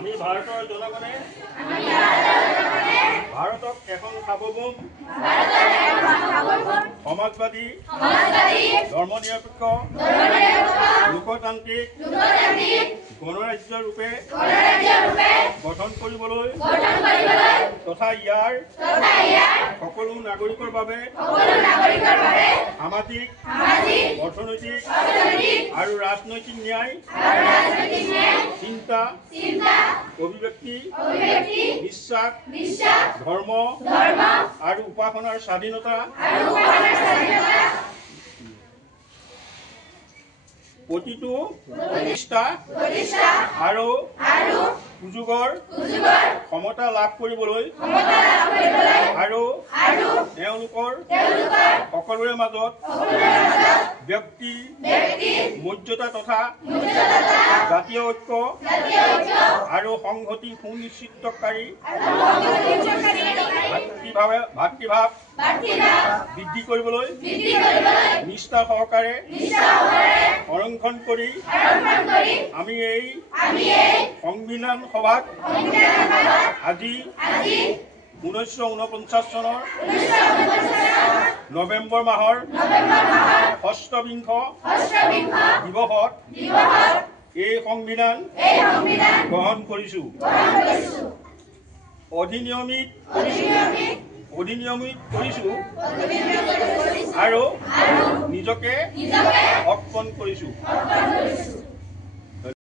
আমি ভাৰতৰ জনগণে ভাৰতক এখন সাৰ্বভৌম সমাজবাদী ধৰ্মনিৰপেক্ষ লোকতান্ত্ৰিক গণৰাজ্য ৰূপে গঠন কৰিবলৈ তথা ইয়াৰ সকলো নাগৰিকৰ বাবে সামাজিক অৰ্থনৈতিক আৰু ৰাজনৈতিক ন্যায় চিন্তা অভিব্যক্তি বিশ্বাস ধৰ্ম আৰু উপাসনাৰ স্বাধীনতা প্ৰতিটো প্ৰতিষ্ঠা আৰু সুযোগৰ ক্ষমতা লাভ কৰিবলৈ আৰু তেওঁলোকৰ সকলোৰে মাজত ব্যক্তি মৰ্যাদা তথা জাতীয় ঐক্য আৰু সংহতি সুনিশ্চিতকাৰী ভাতৃভাৱ বৃদ্ধি কৰিবলৈ নিষ্ঠা সহকাৰে সংৰক্ষণ কৰি আমি এই সংবিধান সভাত আজি 1949 চনৰ নৱেম্বৰ মাহৰ ষষ্ঠবিংশ দিৱসত এই সংবিধান গ্ৰহণ কৰিছো। অধিনিয়মিত কৰিছো আৰু নিজকে অৰ্পণ কৰিছো।